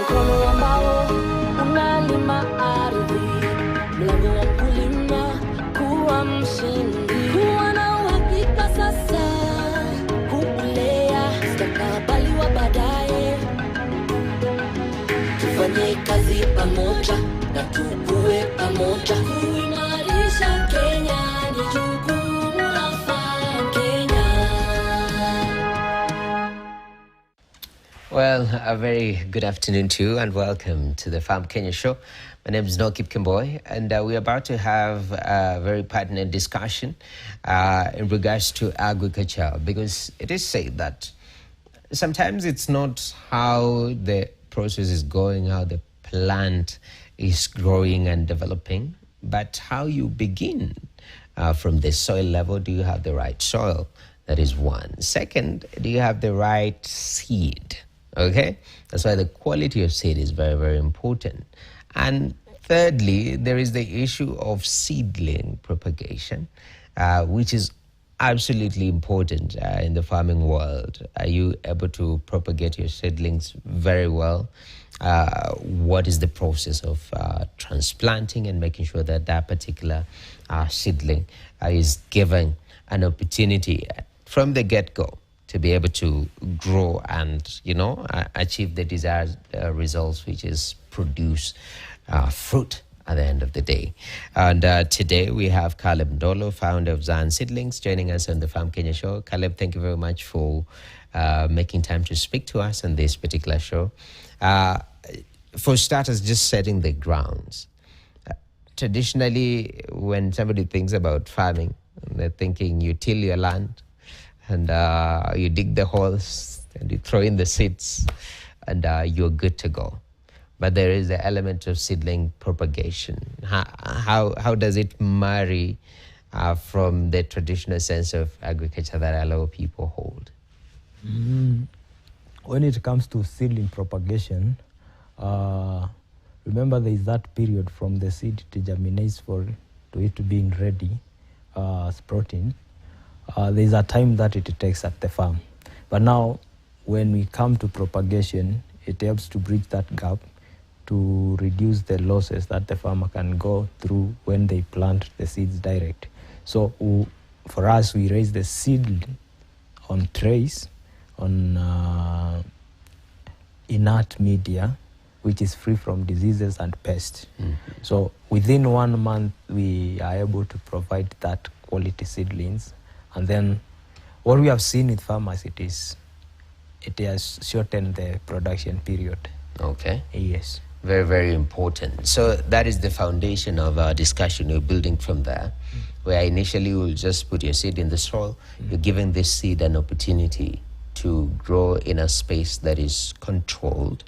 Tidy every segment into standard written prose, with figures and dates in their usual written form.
mkono ambao unalima ardhi, mlango wa kulima kuwa mshindi, kuwa na uhakika sasa, kulea mustakabali wa baadaye. Tufanye kazi pamoja na tukue pamoja, kuimarisha Kenya ni jukumu la Farm Kenya. Well, a very good afternoon to you and welcome to the Farm Kenya show. My name is Noki Kimboy, and we're about to have a very pertinent discussion in regards to agriculture, because it is said that sometimes it's not how the process is going, how the plant is growing and developing, but how you begin from the soil level. Do you have the right soil? That is one. Second, do you have the right seed? Okay, that's why the quality of seed is very, very important. And thirdly, there is the issue of seedling propagation, which is absolutely important in the farming world. Are you able to propagate your seedlings very well? What is the process of transplanting and making sure that that particular seedling is given an opportunity from the get-go to be able to grow and, achieve the desired results, which is produce fruit at the end of the day. And today we have Caleb Ndolo, founder of Zion Seedlings, joining us on the Farm Kenya show. Caleb, thank you very much for making time to speak to us on this particular show. For starters, just setting the grounds. Traditionally, when somebody thinks about farming, they're thinking you till your land, and you dig the holes and you throw in the seeds and you're good to go. But there is the element of seedling propagation. How does it marry from the traditional sense of agriculture that a lot of people hold? When it comes to seedling propagation, remember there is that period from the seed to germinate to it being ready, sprouting. There is a time that it takes at the farm. But now, when we come to propagation, it helps to bridge that gap to reduce the losses that the farmer can go through when they plant the seeds direct. So for us, we raise the seed on trays, on inert media, which is free from diseases and pests. Mm-hmm. So within 1 month, we are able to provide that quality seedlings. And then what we have seen with farmers, it has shortened the production period. Okay. Yes. Very, very important. So that is the foundation of our discussion. We're building from there, where initially you'll just put your seed in the soil. You're giving this seed an opportunity to grow in a space that is controlled,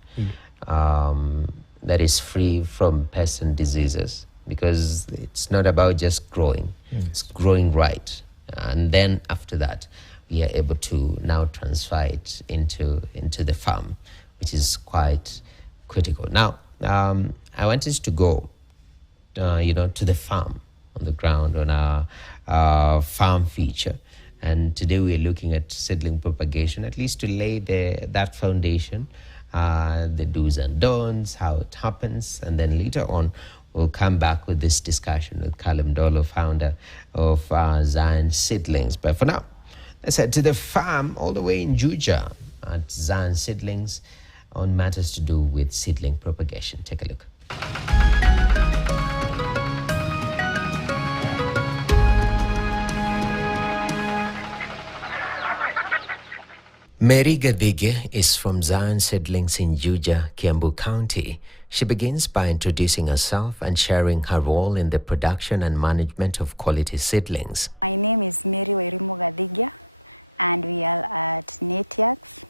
that is free from pests and diseases, because it's not about just growing. It's growing right. And then after that, we are able to now transfer it into the farm, which is quite critical. Now, I want us to go, to the farm, on the ground, on our farm feature. And today we are looking at seedling propagation, at least to lay that foundation, the do's and don'ts, how it happens, and then later on, we'll come back with this discussion with Caleb Ndolo, founder of Zion Seedlings. But for now, let's head to the farm all the way in Juja at Zion Seedlings on matters to do with seedling propagation. Take a look. Mary Gadige is from Zion Seedlings in Juja, Kiambu County. She begins by introducing herself and sharing her role in the production and management of quality seedlings. My name is Mary Werimo Gadige, and we are at Netiax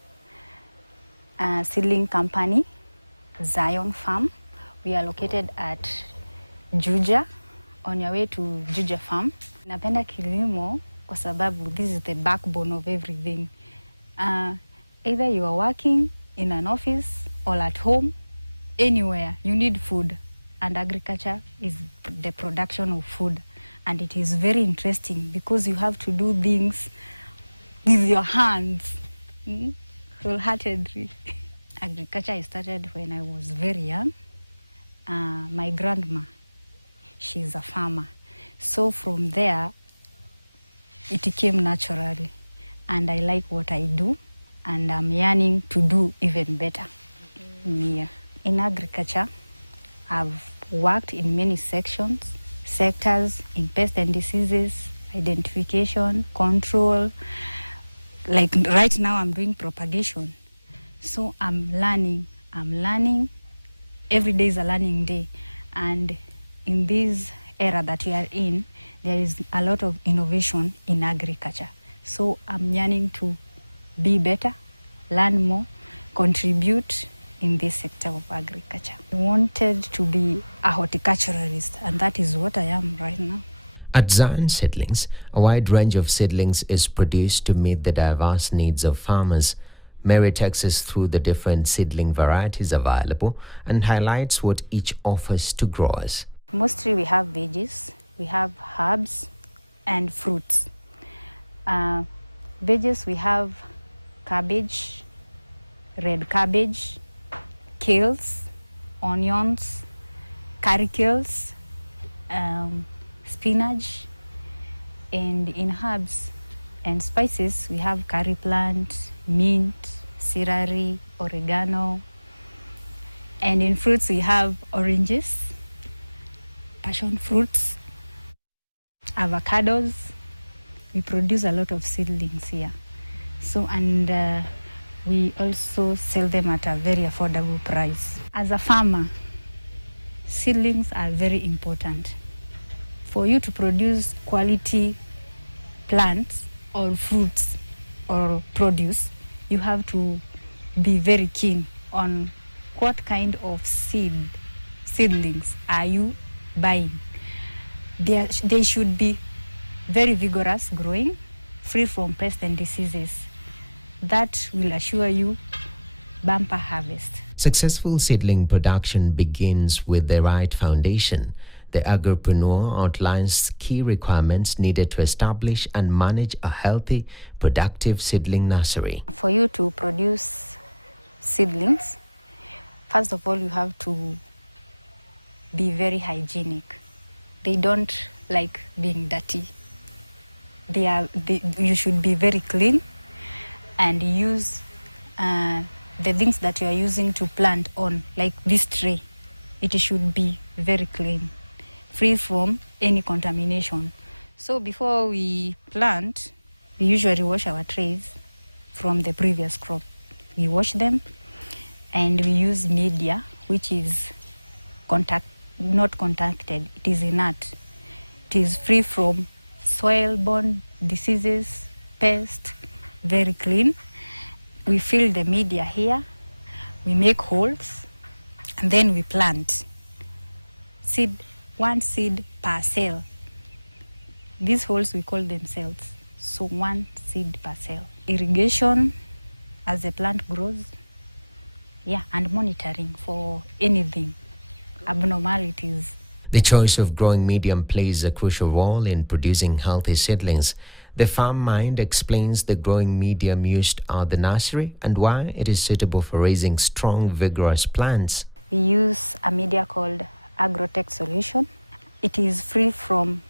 Seedling Company, Zion Farm. We are located at Juja, on your way to Juja Farm. Napenda kilimo kwa sababu this is the backbone of everything. Either you are working in an office or at home, anywhere, you need food. And agriculture is the production of food. And it is very interesting because you have to do things with your hands, wholeheartedly. Agriculture I started when I was very young. My grandma, she's a farmer. So from there, it came naturally. And I like what I do, and I'm yearning to do even better. Yeah. In agriculture, I've worked in many sectors in pest and diseases, identification, control. Like right now I'm doing propagation. So I'm learning. Every day is a learning day. And in this era that we are in, there is a lot of innovation in agriculture. So I'm yearning to be better, learn more, contribute in this sector of agriculture. I wanted to be a horticulturalist, and that is what I am right now. At Zion Seedlings, a wide range of seedlings is produced to meet the diverse needs of farmers. Mary takes us through the different seedling varieties available and highlights what each offers to growers. Mostly we have veggies, we have herbs and fruits. Veggies we have cabbage, red cabbage, kales, onions, curricles, spinach, and in herbs and spices we have curry plant, mint, celery, oregano, and in fruits we have oranges, passion fruits, avocados. We produce a lot of seedlings here. So, and we also sell them at a very affordable price. As a farmer, seedlings are very important. For you to produce quality plants or fruits or produce, you have to be very keen on what kind of seedlings are you buying. They should be very vigorous growing, free from pests and diseases. That will assure you bumper harvest. Successful seedling production begins with the right foundation. The agripreneur outlines key requirements needed to establish and manage a healthy, productive seedling nursery. For you to produce seedlings, first of all, you have to be very hygienic. They don't like being dirty. You should be very clean and use the things that you are using to plant on, like this tray. It should be very clean, free from any contamination. So before we plant, we usually wash our trays from the previous crop. We wash them and we use media, which is not contacted, it is inert. It is free from soil-borne diseases, pests, very clean. We fill the media here, we make holes, and then we plant. One seed per cell. These holes we call them cells, so one seed per cell. Irrigation as the plant grows, and monitoring for anything, abnormalities. The choice of growing medium plays a crucial role in producing healthy seedlings. The Farm Mind explains the growing medium used at the nursery and why it is suitable for raising strong, vigorous plants. We use a media called Agrotech solution. It is free from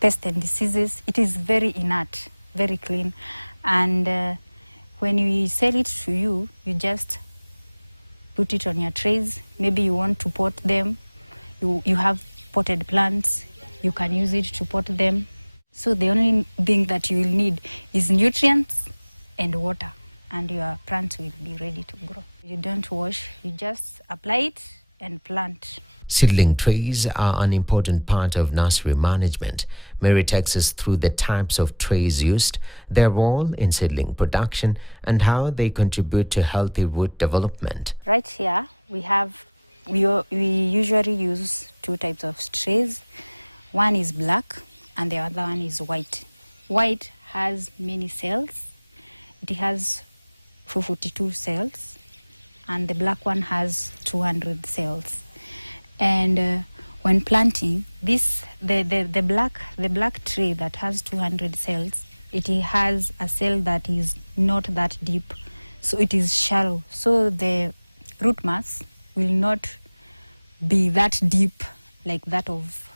pests and diseases. It is very inert, very clean. And when we sell it to you, you just put it on your trays. Maybe you want to pot them. You have potted plants. You can use it to pot them. So the only thing that you will need is nutrients and water, and your plant will be ready to grow. You don't wash, you just apply it and plant. Seedling trays are an important part of nursery management. Mary takes us through the types of trays used, their role in seedling production, and how they contribute to healthy root development. Right here, we usually use two types of trays. One is black and the other one is white. White has many cells. It has 442 cells, and the black one has 200 cells. And when planting, the black tray that has 200 cells, it has a cell that is not that deep, so it is shallow. So the root mass will not be that deep like that of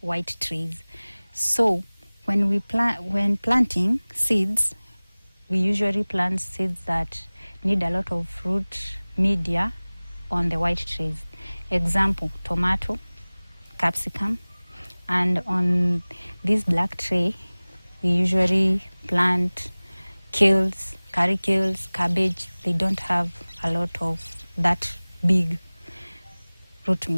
white trees. So when planting seeds, we usually plant seeds that need a lot of root media on the white trees. Example, tomato, capsicum, and on this black tray, we usually plant kales, curry kales, cabbage. They don't have a lot of that big root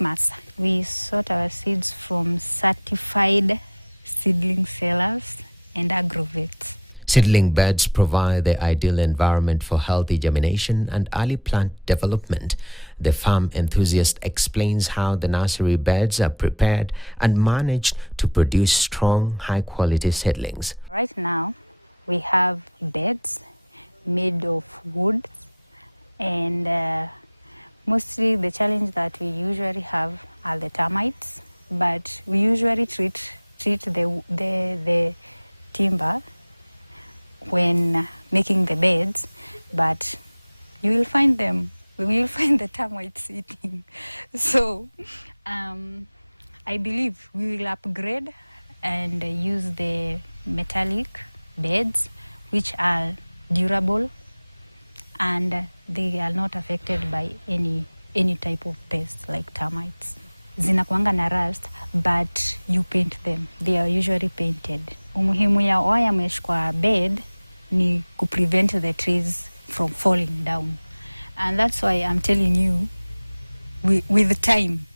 mass. We sort our seeds from certified seedling sellers and agrovets. Seedling beds provide the ideal environment for healthy germination and early plant development. The farm enthusiast explains how the nursery beds are prepared and managed to produce strong, high-quality seedlings. Right now, we have beds made of wood, and mostly the challenge that we usually have are the termites, but we usually treat the timber when making the beds, but we will find the termites eating. So I believe we will upgrade and use the metallic beds, which are durable and they are not affected by any type of pests like termites. Zinakuanga na rust, but you paint them. They are usually painted. Umuhimu ya wire mesh kwa bed ni to prevent the trees from falling down. And that's why I'm telling you, with time,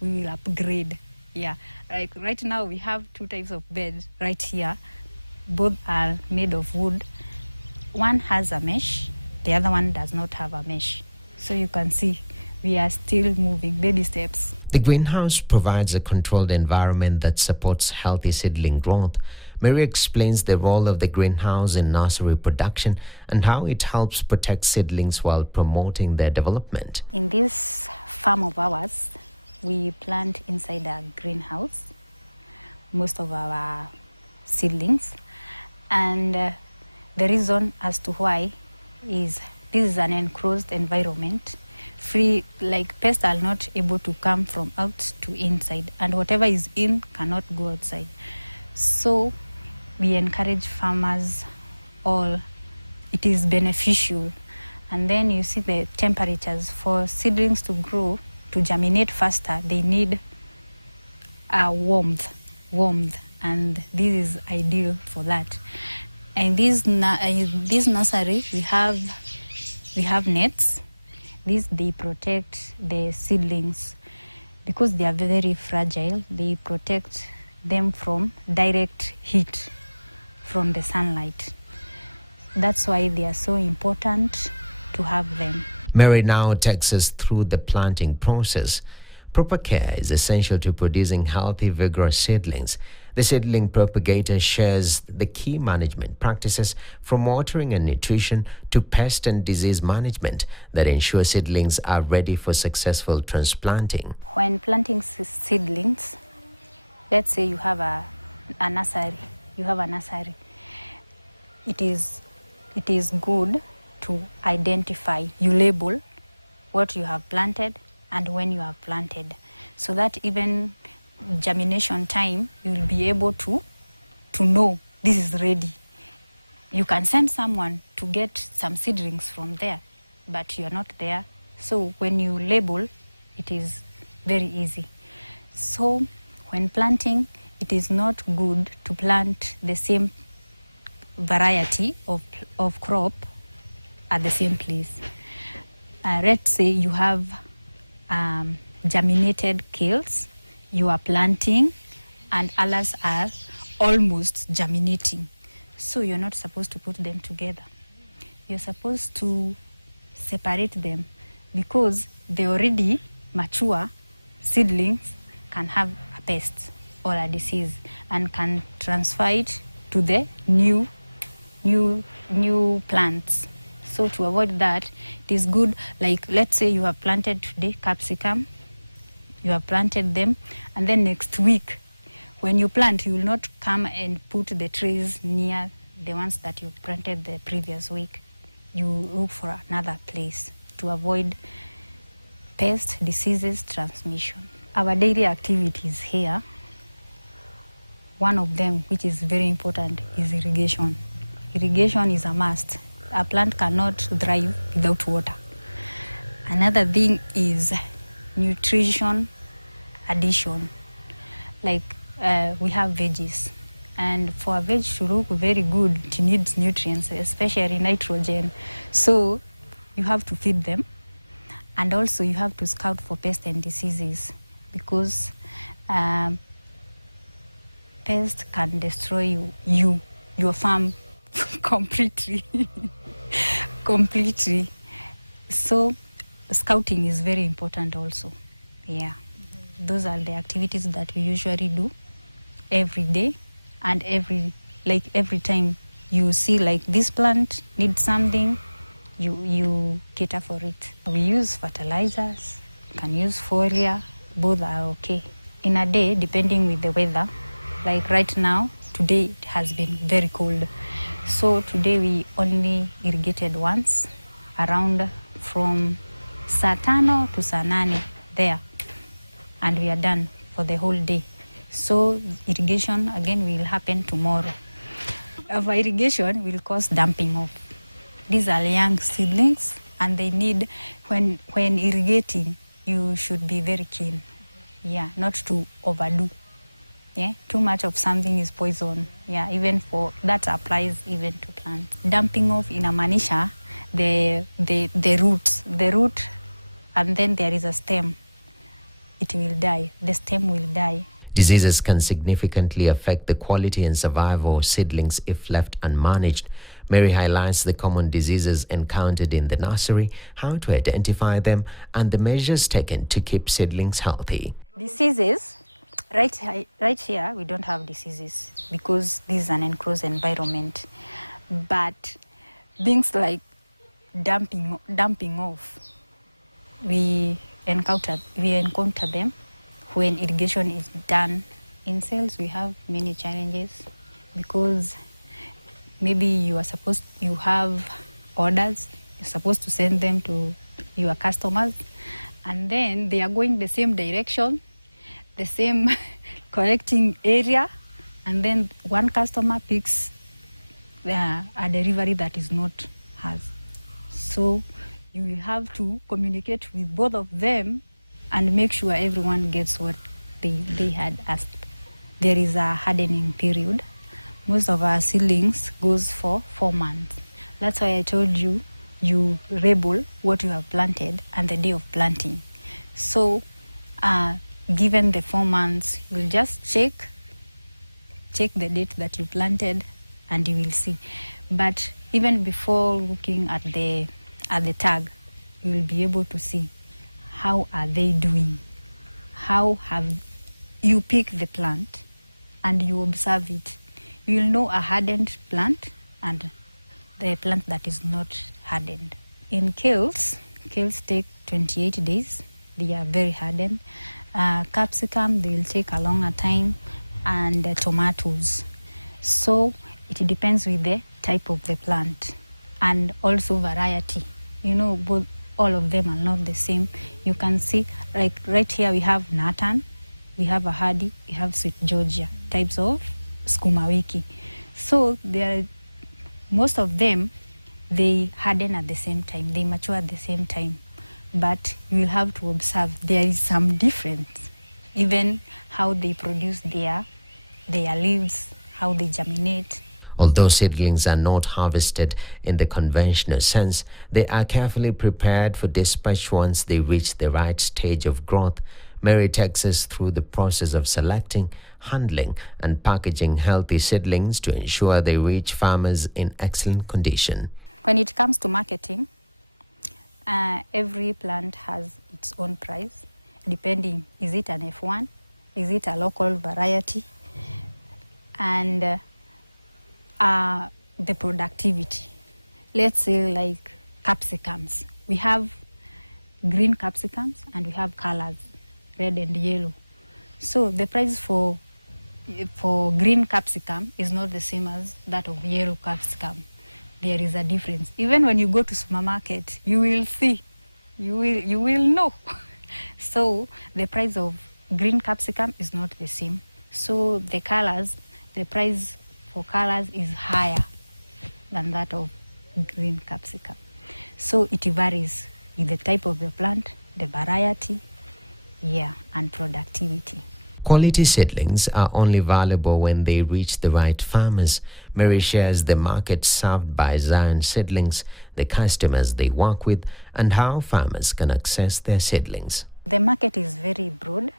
we will upgrade. Yeah, like right now we have two types of beds right here. Both are made of wood. One has a mesh, the other one does not have a mesh. So you can see we are still moving, baby steps. The greenhouse provides a controlled environment that supports healthy seedling growth. Mary explains the role of the greenhouse in nursery production and how it helps protect seedlings while promoting their development. In this farm of ours, we plant inside a greenhouse most of our seedlings, and the reason as to why is this is an enclosed environment, free, like pests are not able to come from out to inside, and whatever is in cannot go outside. So we encourage farmers all, it is beneficial. And then you see the temperatures for seedlings to grow, to germinate faster, they need warmth, and this is ideal for that. And this nursery, we have nets. They protect the seedlings because they are very fragile. They protect them from direct heat from the sunlight. That's why they are so important to have them. Mary now takes us through the planting process. Proper care is essential to producing healthy, vigorous seedlings. The seedling propagator shares the key management practices from watering and nutrition to pest and disease management that ensure seedlings are ready for successful transplanting. When planting seedlings, let's say you have a nursery. It is good to identify, you label what you have planted and when you have planted, so that even germination time, you will be able to know this is ready. You can send someone to get some seedlings from there, but you are not there. So when you label, it is very easy. So when planting, it is not good to plant the same variety of crop at the same place. Let's say you have germinated kales, you are planting, and others are almost germinating. So you're not supposed to put them together. You're supposed to separate them because the already mature seedlings can have a pest or a disease and can transfer it to the new plants. So to avoid that, it is good, like let's say you have planted today capsicum, you have planted them, and then next week when you plant, you will not come and put the trees near the ones that you planted the previous week. You look for another place to avoid pest diseases transmission. Our daily activities here, one of them which is very important is irrigation. Irrigation is a must. A plant cannot thrive without water. Another thing is nutrition addition. Like we have veggies, and for a veg to look very good, it needs nutrients, especially nitrogen. So you have to feed them, and also you have to scout for pests and diseases, because pests can destroy your farm completely. completely. So scouting is very important also. Yeah. Those are the activities that we usually do every day, and every time you see like this plant needs something, you cater for it. We use fertilizers, can use foliar, both are okay. In a day, depending with the weather, like right now, today it has been very cold. So today we only irrigated once, around from saa 5 to saa 8 there. And we are done for the whole day. So irrigation again will happen tomorrow. Our irrigation will cause dumping off. These are young seedlings, and they need, when irrigating, you should be very keen. Yeah, not to overdo. Yeah, too much of something is poison. Yeah, even for that applies even to plants. Dumping off inamaanisha the root, and then there is a stem. It will die. The stem will die. Diseases can significantly affect the quality and survival of seedlings if left unmanaged. Mary highlights the common diseases encountered in the nursery, how to identify them, and the measures taken to keep seedlings healthy. Diseases, right here, we don't have diseases because this is an enclosed environment. But things like dumping off, we encounter them when irrigation is done. In sales, we have many challenges because maybe you have orders, you're supposed to send them to your customers, and then they are going the same direction, the same collecting area, and then one customer picks a delivery that is not hers. So you will have to communicate with both of them and make sure everyone gets what they had asked. There is a hardening period. Most of our seedlings goes for 4 months. That's why I told you, you label what you have planted and the day of planting. So given the 4 months, you'll just check the date that you planted and you will see. But even before looking at the tag, you will be able to see how are they doing. How have you pick the plant and you observe it. You will know a hardened plant and the plant that is not hardened. In kales take 28 days. They are very hardened. Capsicum, they will take a longer time, and tomatoes. So it depends with the type of the plant and also variety. You know, all of them are not the same. You can see, like right here we have Nathan, we have a Hardy, we have Sweet Georgia, types of Sukuma wiki. So most of them, they harden at the same time, they mature at the same time. But you will have to observe there is some difference, even how they produce their leaves, how they germinate. Although seedlings are not harvested in the conventional sense, they are carefully prepared for dispatch once they reach the right stage of growth. Mary takes us through the process of selecting, handling, and packaging healthy seedlings to ensure they reach farmers in excellent condition. When it comes to marketing, every plant has its own price, depending, is it an F1, is it a local variety, and the productivity. Let's say like capsicums. We have green capsicums and we have colors, red and yellow. So the price for green capsicum is not the same as that of yellow capsicum. There is a difference. Even when you go to supermarket, you will see you will know. So the price of green capsicum is not the same. So the price for colors is higher than that of green capsicum. So it varies with the type of the plant, the variety, and productivity. Quality seedlings are only valuable when they reach the right farmers. Mary shares the market served by Zion Seedlings, the customers they work with, and how farmers can access their seedlings. The market is very broad.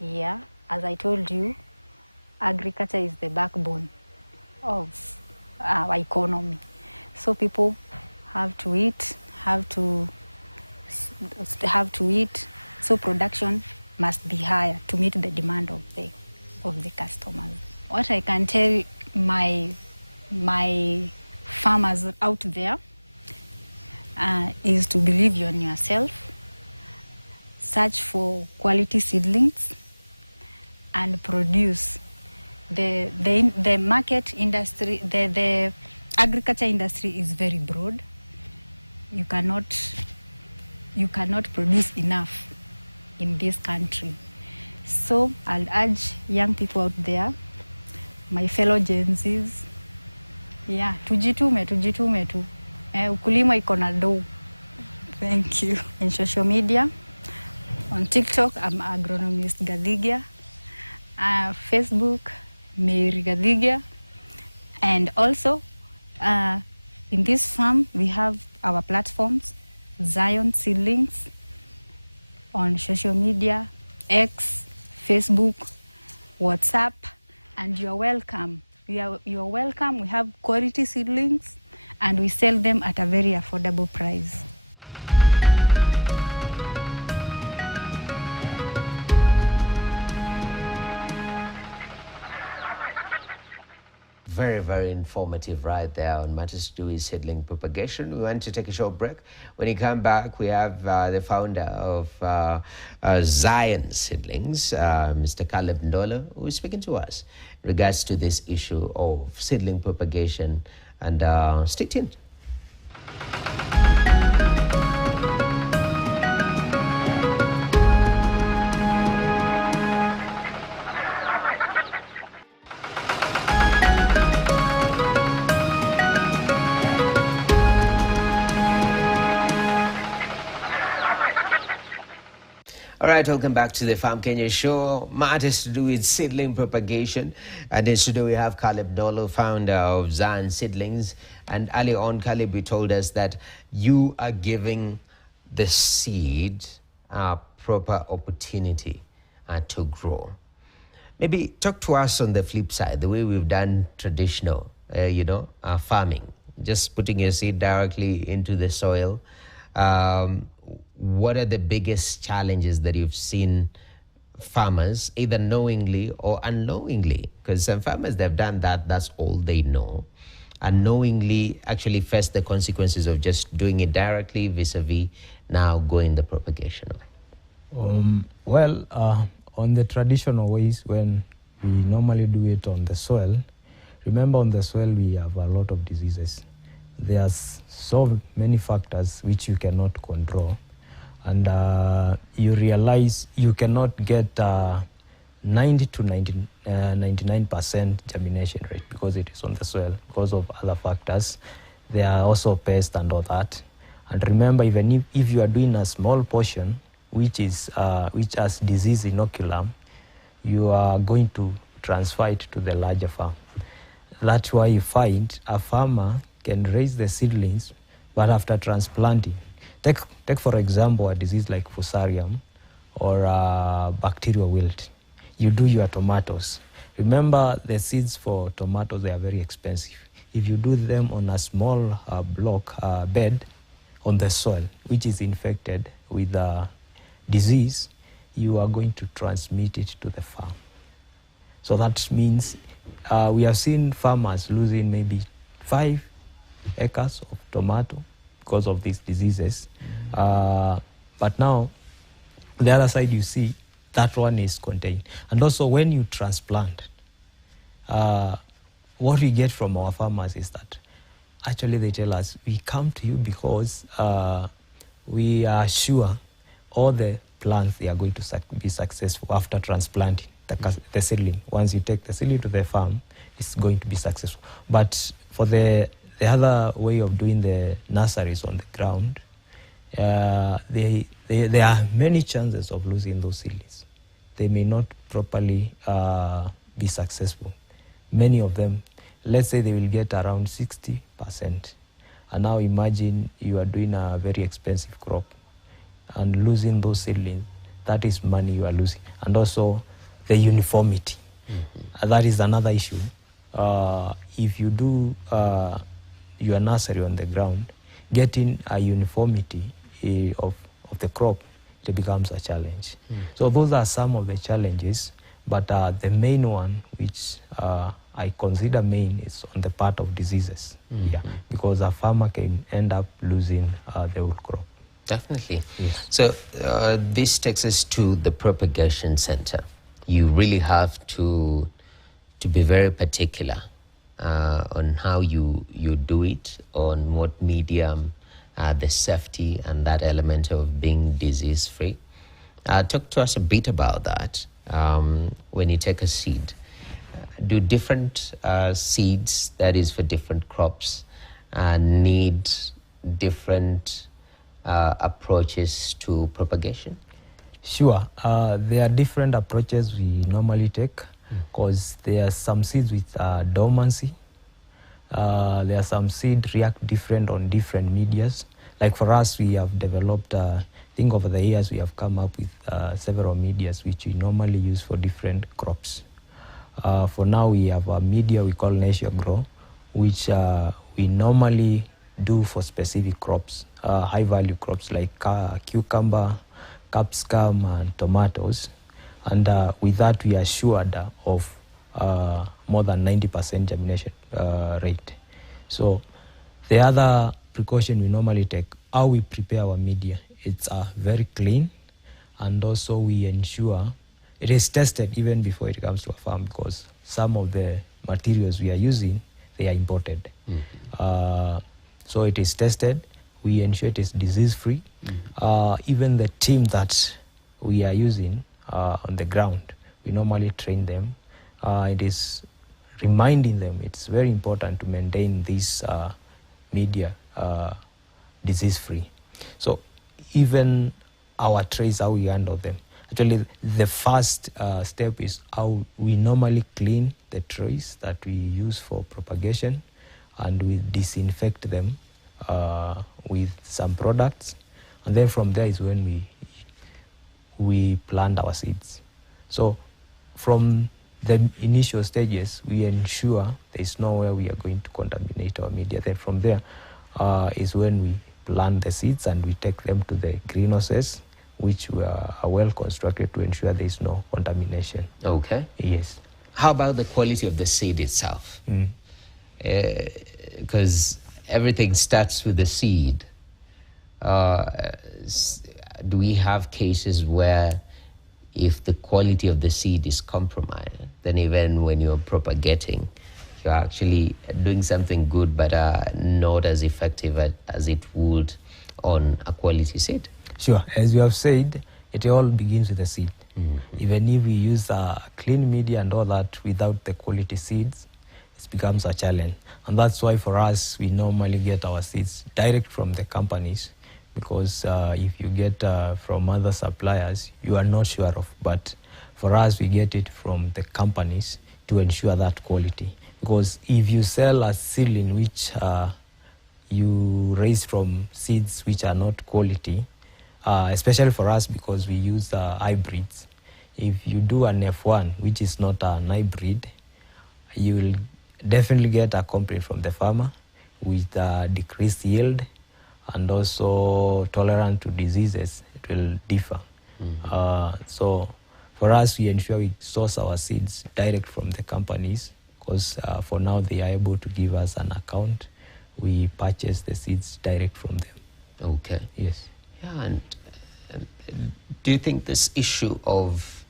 As I told you, agriculture is the backbone of our economy. So people have to eat, so production must be higher to meet the demand of the customers. What I can tell my farmers out there is to believe in yourself, search for quality seedlings, and produce. The market industry, the agriculture industry is very broad. You cannot produce enough in this country. So I'll urge young people out there, my fellow Gen Zs, tujitume tu. Ukulima iko na do. Thank you. In social media, on TikTok, I'm agronomist Gadhigia. Facebook, Mary Gadhigia. And also, in this farm, we have our platforms, Zion Seedlings, on social media, X, Facebook, WhatsApp, and you're welcome. You're welcome. We have quality seedlings, and we sell them at a very affordable price. Very, very informative right there on matters to do with seedling propagation. We want to take a short break. When you come back, we have the founder of Zion Seedlings, Mr. Caleb Ndolo, who is speaking to us in regards to this issue of seedling propagation. And stay tuned. All right, welcome back to the Farm Kenya show. Matters to do with seedling propagation. And today we have Caleb Ndolo, founder of Zion Seedlings. And early on, Caleb, you told us that you are giving the seed a proper opportunity to grow. Maybe talk to us on the flip side, the way we've done traditional, farming, just putting your seed directly into the soil. What are the biggest challenges that you've seen farmers, either knowingly or unknowingly? Because some farmers, they've done that, that's all they know. Unknowingly actually face the consequences of just doing it directly vis-a-vis now going the propagation. On the traditional ways, when we normally do it on the soil, remember on the soil we have a lot of diseases. There's so many factors which you cannot control. And you realize you cannot get 90 to 99% germination rate because it is on the soil, because of other factors. There are also pests and all that. And remember, even if you are doing a small portion, which has disease inoculum, you are going to transfer it to the larger farm. That's why you find a farmer can raise the seedlings, but after transplanting, take for example a disease like fusarium or bacterial wilt. You do your tomatoes. Remember, the seeds for tomatoes, they are very expensive. If you do them on a small bed on the soil, which is infected with disease, you are going to transmit it to the farm. So that means we have seen farmers losing maybe 5 acres of tomato because of these diseases. But now, the other side, you see, that one is contained. And also, when you transplant, what we get from our farmers is that actually they tell us, we come to you because we are sure all the plants, they are going to be successful after transplanting the seedling. Once you take the seedling to the farm, it's going to be successful. But for the other way of doing the nurseries on the ground, there are many chances of losing those seedlings. They may not properly be successful. Many of them, let's say they will get around 60%. And now imagine you are doing a very expensive crop and losing those seedlings. That is money you are losing. And also the uniformity. That is another issue. If you do your nursery on the ground, getting a uniformity of the crop, it becomes a challenge. So those are some of the challenges, but the main one, which I consider main, is on the part of diseases. Yeah, because a farmer can end up losing the whole crop. Definitely. Yes. So this takes us to the propagation center. You really have to be very particular on how you do it, on what medium, the safety and that element of being disease-free. Talk to us a bit about that. When you take a seed, do different seeds, that is for different crops, need different approaches to propagation? Sure. There are different approaches we normally take, because there are some seeds with dormancy. There are some seeds react different on different medias. Like for us, we have developed, I think over the years, we have come up with several medias which we normally use for different crops. For now, we have a media we call Nature Grow, which we normally do for specific crops, high-value crops like cucumber, capsicum, and tomatoes. And with that, we are assured of more than 90% germination rate. So the other precaution we normally take, how we prepare our media, it's very clean, and also we ensure it is tested even before it comes to a farm, because some of the materials we are using, they are imported. So it is tested. We ensure it is disease-free. Even the team that we are using on the ground, we normally train them. It is reminding them it's very important to maintain this media disease-free. So even our trays, how we handle them. Actually, the first step is how we normally clean the trays that we use for propagation, and we disinfect them with some products. And then from there is when we plant our seeds. So from the initial stages, we ensure there is nowhere we are going to contaminate our media. Then from there is when we plant the seeds and we take them to the greenhouses, which are well constructed to ensure there is no contamination. Okay. Yes. How about the quality of the seed itself? Because everything starts with the seed. Do we have cases where if the quality of the seed is compromised, then even when you're propagating, you're actually doing something good but not as effective as it would on a quality seed? Sure. As you have said, it all begins with the seed. Even if we use clean media and all that, without the quality seeds, it becomes a challenge. And that's why for us, we normally get our seeds direct from the companies, because if you get from other suppliers, you are not sure of. But for us, we get it from the companies to ensure that quality. Because if you sell a seedling which you raise from seeds which are not quality, especially for us because we use hybrids, if you do an F1 which is not an hybrid, you will definitely get a complaint from the farmer with decreased yield, and also tolerant to diseases. It will differ. So for us, we ensure we source our seeds direct from the companies, because for now they are able to give us an account. We purchase the seeds direct from them. Okay. Yes. Yeah, and do you think this issue of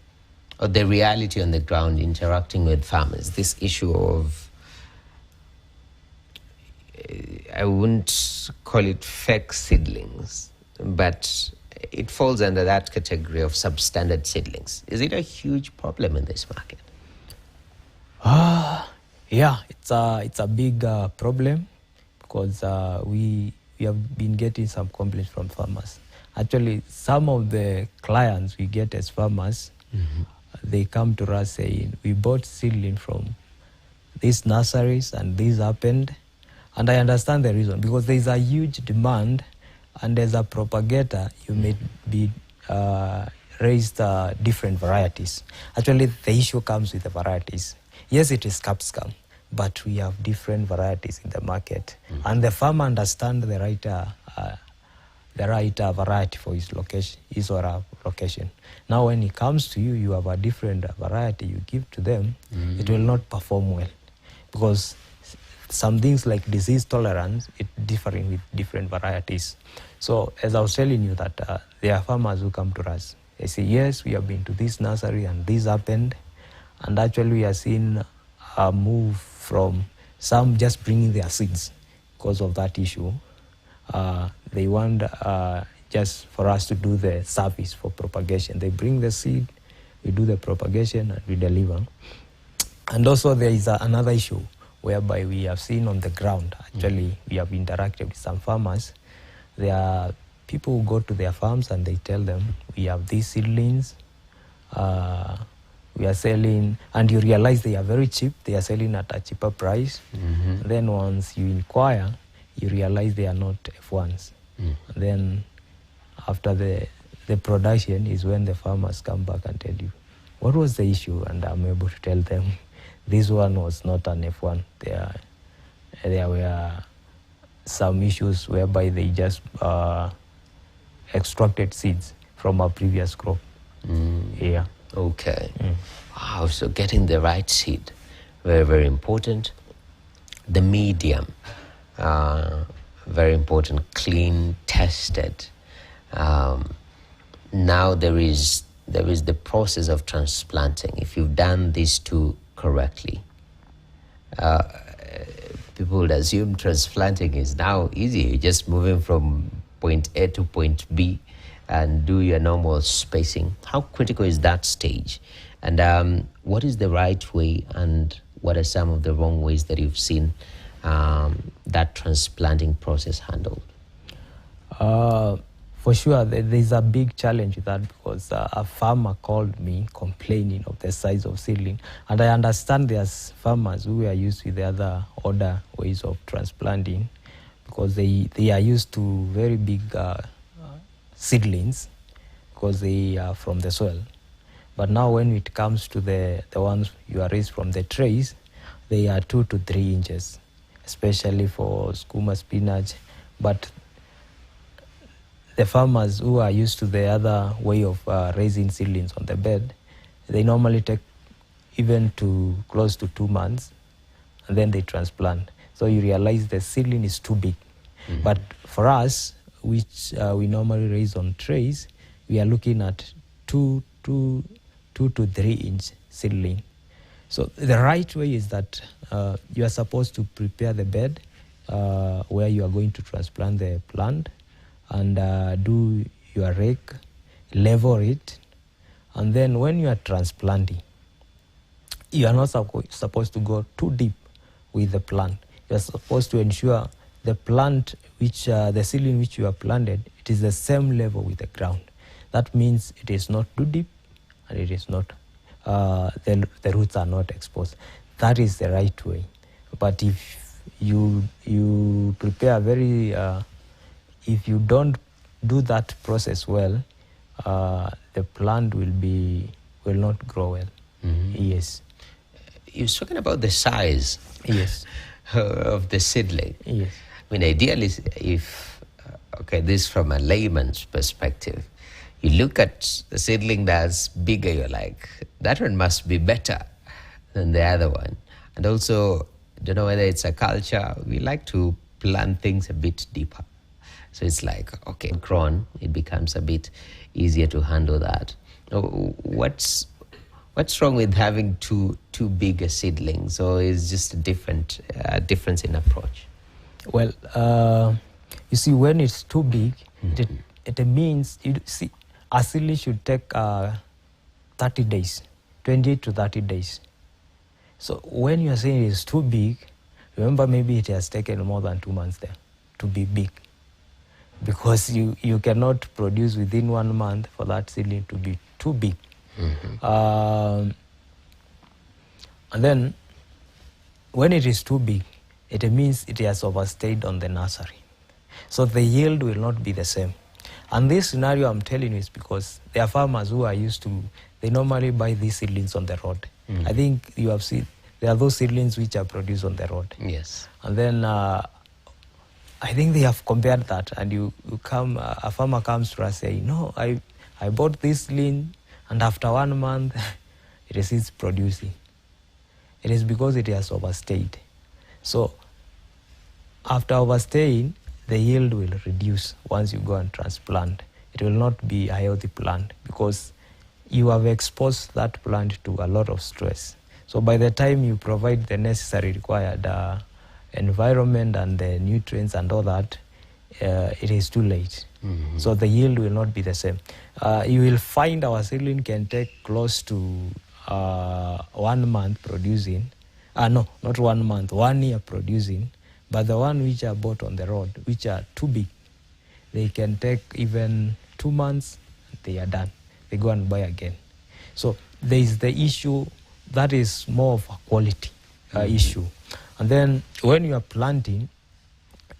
the reality on the ground interacting with farmers, this issue of, I wouldn't call it fake seedlings, but it falls under that category of substandard seedlings. Is it a huge problem in this market? Yeah, it's a big problem because we have been getting some complaints from farmers. Actually, some of the clients we get as farmers, they come to us saying, we bought seedling from these nurseries and this happened. And I understand the reason, because there is a huge demand, and as a propagator, you may be raised different varieties. Actually, the issue comes with the varieties. Yes, it is capsicum, but we have different varieties in the market, and the farmer understands the right variety for his location, his or her location. Now, when it comes to you, you have a different variety you give to them, it will not perform well, because some things like disease tolerance, it's differing with different varieties. So, as I was telling you that there are farmers who come to us. They say, yes, we have been to this nursery and this happened. And actually, we are seeing a move from some just bringing their seeds because of that issue. They want just for us to do the service for propagation. They bring the seed, we do the propagation, and we deliver. And also, there is another issue whereby we have seen on the ground. Actually, we have interacted with some farmers. There are people who go to their farms and they tell them, we have these seedlings, we are selling, and you realize they are very cheap. They are selling at a cheaper price. Then once you inquire, you realize they are not F1s. Then after the production is when the farmers come back and tell you, what was the issue? And I'm able to tell them, this one was not an F1. There were some issues whereby they just extracted seeds from a previous crop. Yeah. Okay. Wow, so getting the right seed, very, very important. The medium, very important, clean, tested. Now there is the process of transplanting. If you've done these two correctly, people would assume transplanting is now easy. You're just moving from point A to point B and do your normal spacing. How critical is that stage? And what is the right way, and what are some of the wrong ways that you've seen that transplanting process handled? For sure, there's a big challenge with that, because a farmer called me complaining of the size of seedling. And I understand there's farmers who are used with the other ways of transplanting, because they are used to very big seedlings, because they are from the soil. But now when it comes to the ones you are raised from the trays, they are 2 to 3 inches, especially for skuma spinach. But the farmers who are used to the other way of raising seedlings on the bed, they normally take even to close to 2 months, and then they transplant. So you realize the seedling is too big. But for us, which we normally raise on trays, we are looking at 2 to 3 inch seedling. So the right way is that you are supposed to prepare the bed where you are going to transplant the plant, and do your rake, level it, and then when you are transplanting, you are not supposed to go too deep with the plant. You are supposed to ensure the plant, the seedling which you have planted, it is the same level with the ground. That means it is not too deep, and it is not, the roots are not exposed. That is the right way. But if you prepare very, if you don't do that process well, the plant will not grow well. Yes. You're talking about the size. Yes. Of the seedling. Yes. I mean, ideally, if, this from a layman's perspective, you look at the seedling that's bigger, you're like, that one must be better than the other one. And also, don't know whether it's a culture, we like to plant things a bit deeper. So it's like, grown, it becomes a bit easier to handle that. What's wrong with having too big a seedling? So it's just a difference in approach. Well, you see, when it's too big, it means, you see, a seedling should take 30 days, 28 to 30 days. So when you are saying it's too big, remember maybe it has taken more than 2 months there to be big. Because you cannot produce within 1 month for that seedling to be too big. And then when it is too big, it means it has overstayed on the nursery. So the yield will not be the same. And this scenario I'm telling you is because there are farmers who are used to, they normally buy these seedlings on the road. I think you have seen, there are those seedlings which are produced on the road. Yes. And then I think they have compared that, and you come, a farmer comes to us saying, no, I bought this seedling, and after 1 month, it is producing. It is because it has overstayed. So after overstaying, the yield will reduce once you go and transplant. It will not be a healthy plant because you have exposed that plant to a lot of stress. So by the time you provide the necessary required environment and the nutrients and all that, it is too late. So the yield will not be the same. You will find our seedling can take close to 1 month producing. No, not 1 month, 1 year producing. But the one which are bought on the road, which are too big, they can take even 2 months, they are done. They go and buy again. So there is the issue that is more of a quality issue. And then when you are planting,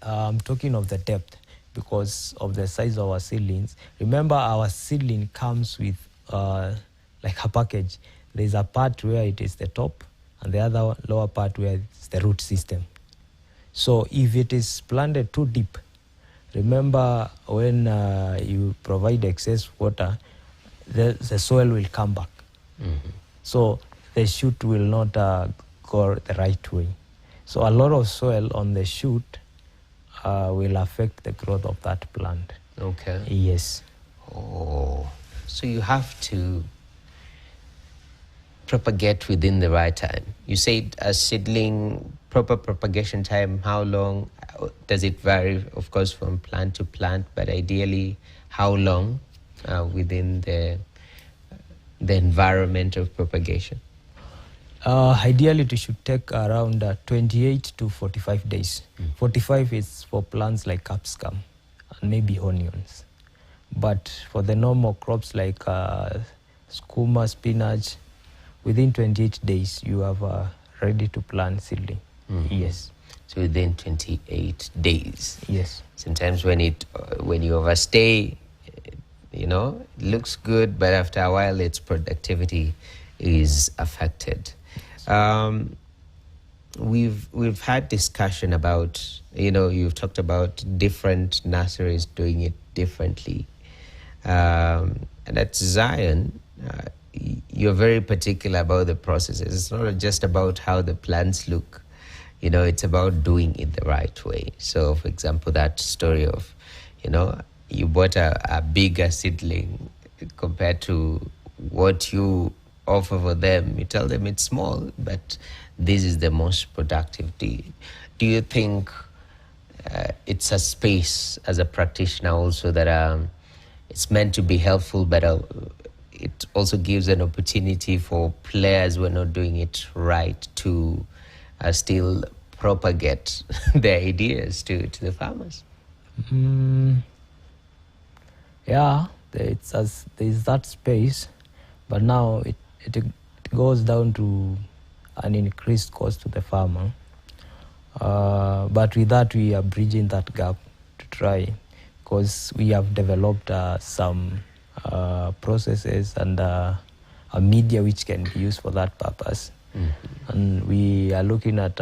I'm talking of the depth because of the size of our seedlings. Remember, our seedling comes with like a package. There's a part where it is the top and the other lower part where it's the root system. So if it is planted too deep, remember when you provide excess water, the soil will come back. So the shoot will not go the right way. So a lot of soil on the shoot will affect the growth of that plant. Okay. Yes. Oh, so you have to propagate within the right time. You said a seedling, proper propagation time, how long? Does it vary, of course, from plant to plant, but ideally, how long within the environment of propagation? Ideally, it should take around 28 to 45 days. 45 is for plants like capsicum and maybe onions. But for the normal crops like skuma, spinach, within 28 days, you are ready to plant seedling. Yes. So within 28 days. Yes. Sometimes when you overstay, it looks good, but after a while, its productivity is affected. We've had discussion about, you've talked about different nurseries doing it differently. And at Zion, you're very particular about the processes. It's not just about how the plants look. It's about doing it the right way. So, for example, that story of, you bought a bigger seedling compared to what you offer for them. You tell them it's small, but this is the most productive. Do you think it's a space as a practitioner also that it's meant to be helpful, but it also gives an opportunity for players who are not doing it right to still propagate their ideas to the farmers? Yeah, there's that space, but now it goes down to an increased cost to the farmer. But with that, we are bridging that gap to try, because we have developed some processes and a media which can be used for that purpose. And we are looking at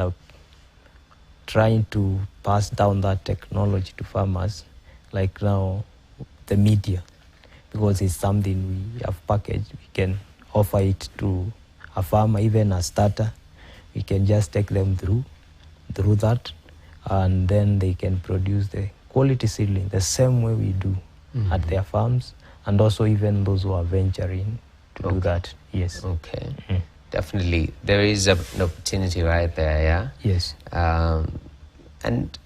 trying to pass down that technology to farmers, like now the media, because it's something we have packaged. We can offer it to a farmer, even a starter. We can just take them through that, and then they can produce the quality seedling the same way we do at their farms, and also even those who are venturing to do that. Yes. Okay. Definitely. There is an opportunity right there, yeah? Yes. And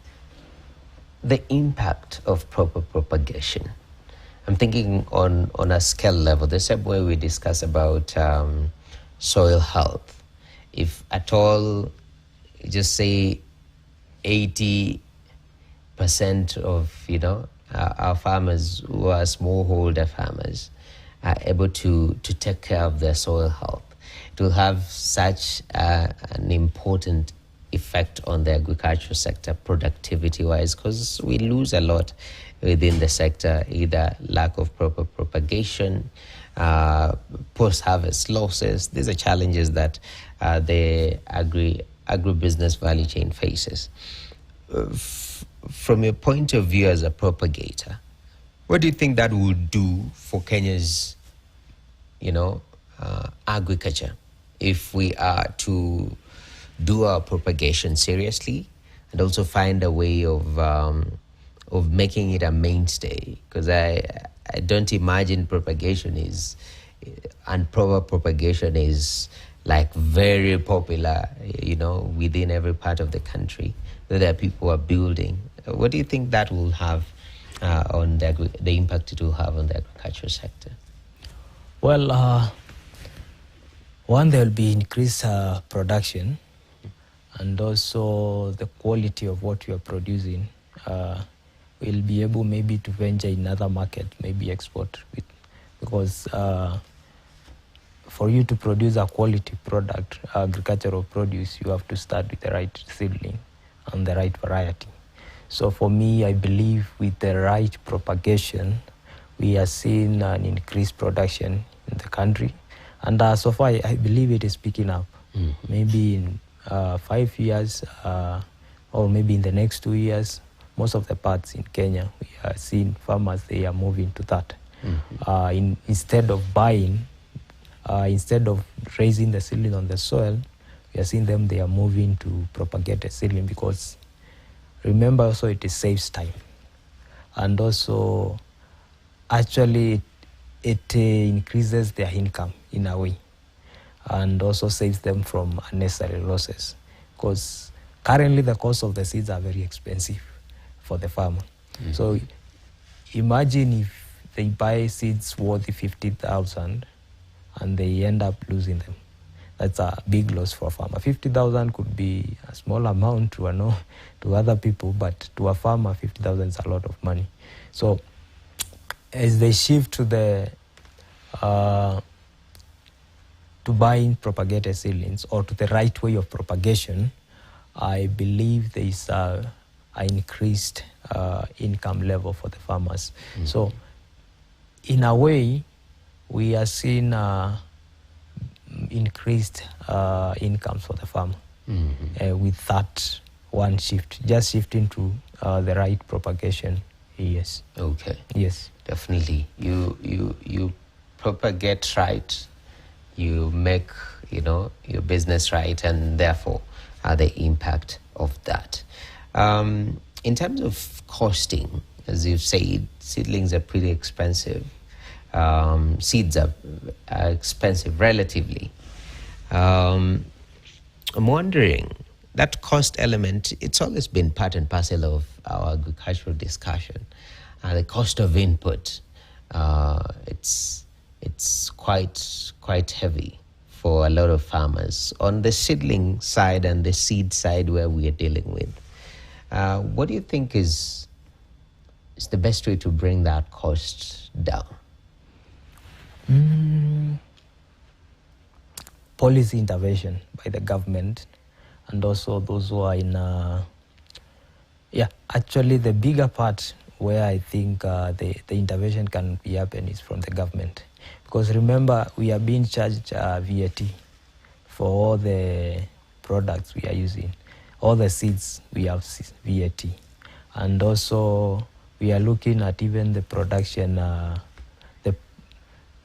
the impact of proper propagation. I'm thinking on a scale level, the same way we discuss about soil health. If at all, just say 80% of our farmers who are smallholder farmers are able to take care of their soil health, it will have such an important effect on the agricultural sector productivity-wise, because we lose a lot within the sector, either lack of proper propagation, post-harvest losses. These are challenges that the agribusiness value chain faces. From your point of view as a propagator, what do you think that would do for Kenya's, agriculture if we are to do our propagation seriously and also find a way of making it a mainstay? Because I don't imagine propagation is, and proper propagation is like very popular, within every part of the country that people are building. What do you think that will have on the impact it will have on the agricultural sector? Well, one, there will be increased production, and also the quality of what you are producing. Will be able maybe to venture in another market, maybe export it, because for you to produce a quality product, agricultural produce, you have to start with the right seedling and the right variety. So for me, I believe with the right propagation, we are seeing an increased production in the country. And so far, I believe it is picking up. Maybe in 5 years, or maybe in the next 2 years, most of the parts in Kenya, we are seeing farmers, they are moving to that. Instead of buying, instead of raising the seedling on the soil, we are seeing them, they are moving to propagated seedling, because remember also it saves time. And also, actually, it increases their income in a way, and also saves them from unnecessary losses, because currently the cost of the seeds are very expensive for the farmer. So imagine if they buy seeds worth 50,000 and they end up losing them. That's a big loss for a farmer. 50,000 could be a small amount to other people, but to a farmer, 50,000 is a lot of money. So as they shift to to buying propagated seedlings, or to the right way of propagation, I believe there is an increased income level for the farmers. So in a way, we are seeing increased incomes for the farmer with that one shift, just shifting to the right propagation. Yes. Okay. Yes. Definitely. You propagate right, you make your business right, and therefore the impact of that. In terms of costing, as you've said, seedlings are pretty expensive. Seeds are expensive relatively. I'm wondering, that cost element, it's always been part and parcel of our agricultural discussion. The cost of input, it's quite heavy for a lot of farmers. On the seedling side and the seed side where we are dealing with, what do you think is the best way to bring that cost down? Policy intervention by the government, and also those who are in actually the bigger part where I think the intervention can be happen is from the government, because remember, we are being charged VAT for all the products we are using, all the seeds we have VAT, and also we are looking at even the production,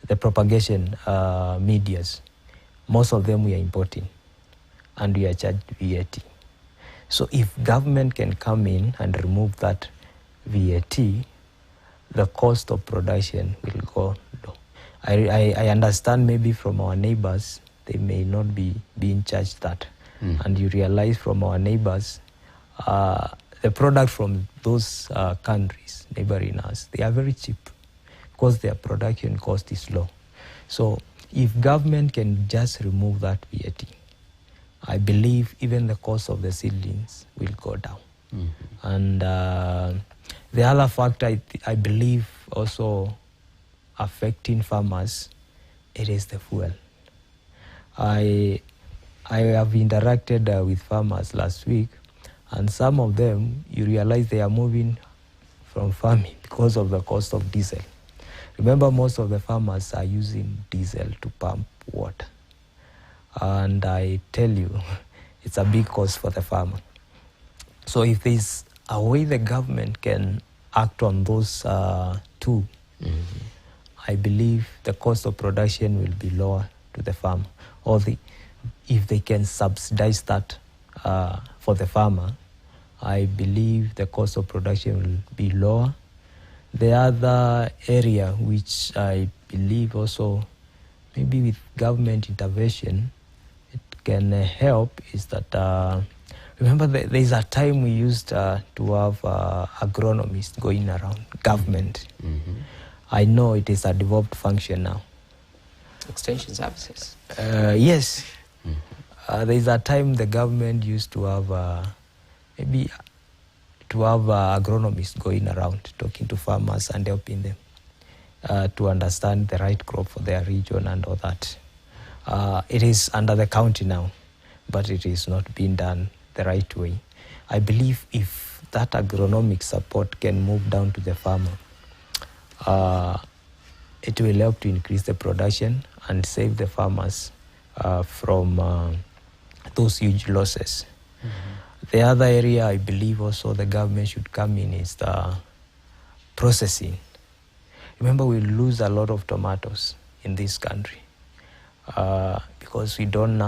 the propagation medias. Most of them we are importing, and we are charged VAT. So if government can come in and remove that VAT, the cost of production will go low. I understand maybe from our neighbors, they may not be being charged that. And you realize from our neighbors, the product from those countries neighboring us, they are very cheap, because their production cost is low. So if government can just remove that VAT, I believe even the cost of the seedlings will go down. And the other factor I believe also affecting farmers, it is the fuel. I have interacted with farmers last week, and some of them, you realize they are moving from farming because of the cost of diesel. Remember, most of the farmers are using diesel to pump water. And I tell you, it's a big cost for the farmer. So if there's a way the government can act on those two, I believe the cost of production will be lower to the farmer. Or if they can subsidize that for the farmer, I believe the cost of production will be lower. The other area which I believe also maybe with government intervention it can help is that remember there's a time we used to have agronomists going around government. I know it is a devolved function now. Extension services. Yes. There's a time the government used to have maybe to have agronomists going around talking to farmers and helping them to understand the right crop for their region and all that. It is under the county now, but it is not being done the right way. I believe if that agronomic support can move down to the farmer, it will help to increase the production and save the farmers from those huge losses. The other area I believe also the government should come in is the processing. Remember, we lose a lot of tomatoes in this country because we don't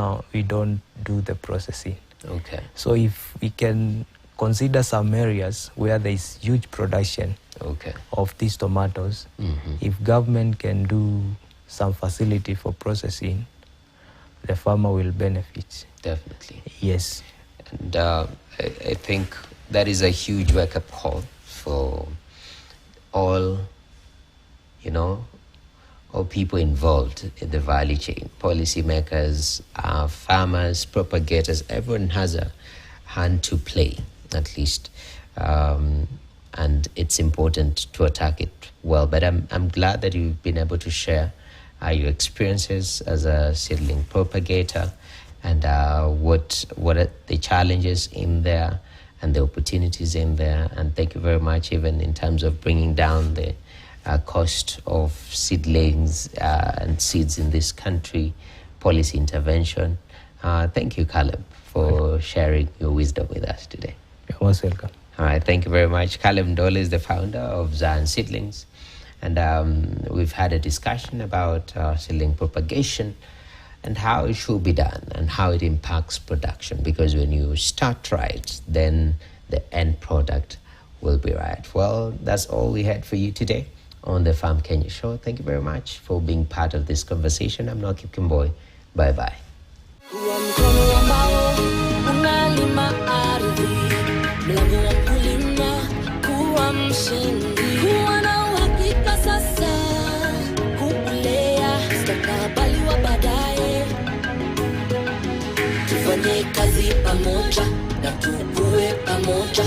do the processing. Okay. So if we can consider some areas where there is huge production of these tomatoes, if government can do some facility for processing, the farmer will benefit. Definitely. Yes. And I think that is a huge wake-up call for all, all people involved in the value chain, policymakers, farmers, propagators. Everyone has a hand to play, at least. And it's important to attack it well. But I'm glad that you've been able to share your experiences as a seedling propagator, and what are the challenges in there and the opportunities in there. And thank you very much, even in terms of bringing down the cost of seedlings and seeds in this country, policy intervention. Thank you, Caleb, for sharing your wisdom with us today. You're most welcome. All right, thank you very much. Caleb Ndole is the founder of Zion Seedlings. And we've had a discussion about seedling propagation and how it should be done and how it impacts production. Because when you start right, then the end product will be right. Well, that's all we had for you today on the Farm Kenya Show. Thank you very much for being part of this conversation. I'm Nursery Kimboy. Bye-bye. Kuwa mkono ambao unalima ardhi, mlango wa kulima, kuwa mshindi, kuwa na uhakika sasa, kulea mustakabali wa baadaye. Tufanye kazi pamoja na tukue pamoja.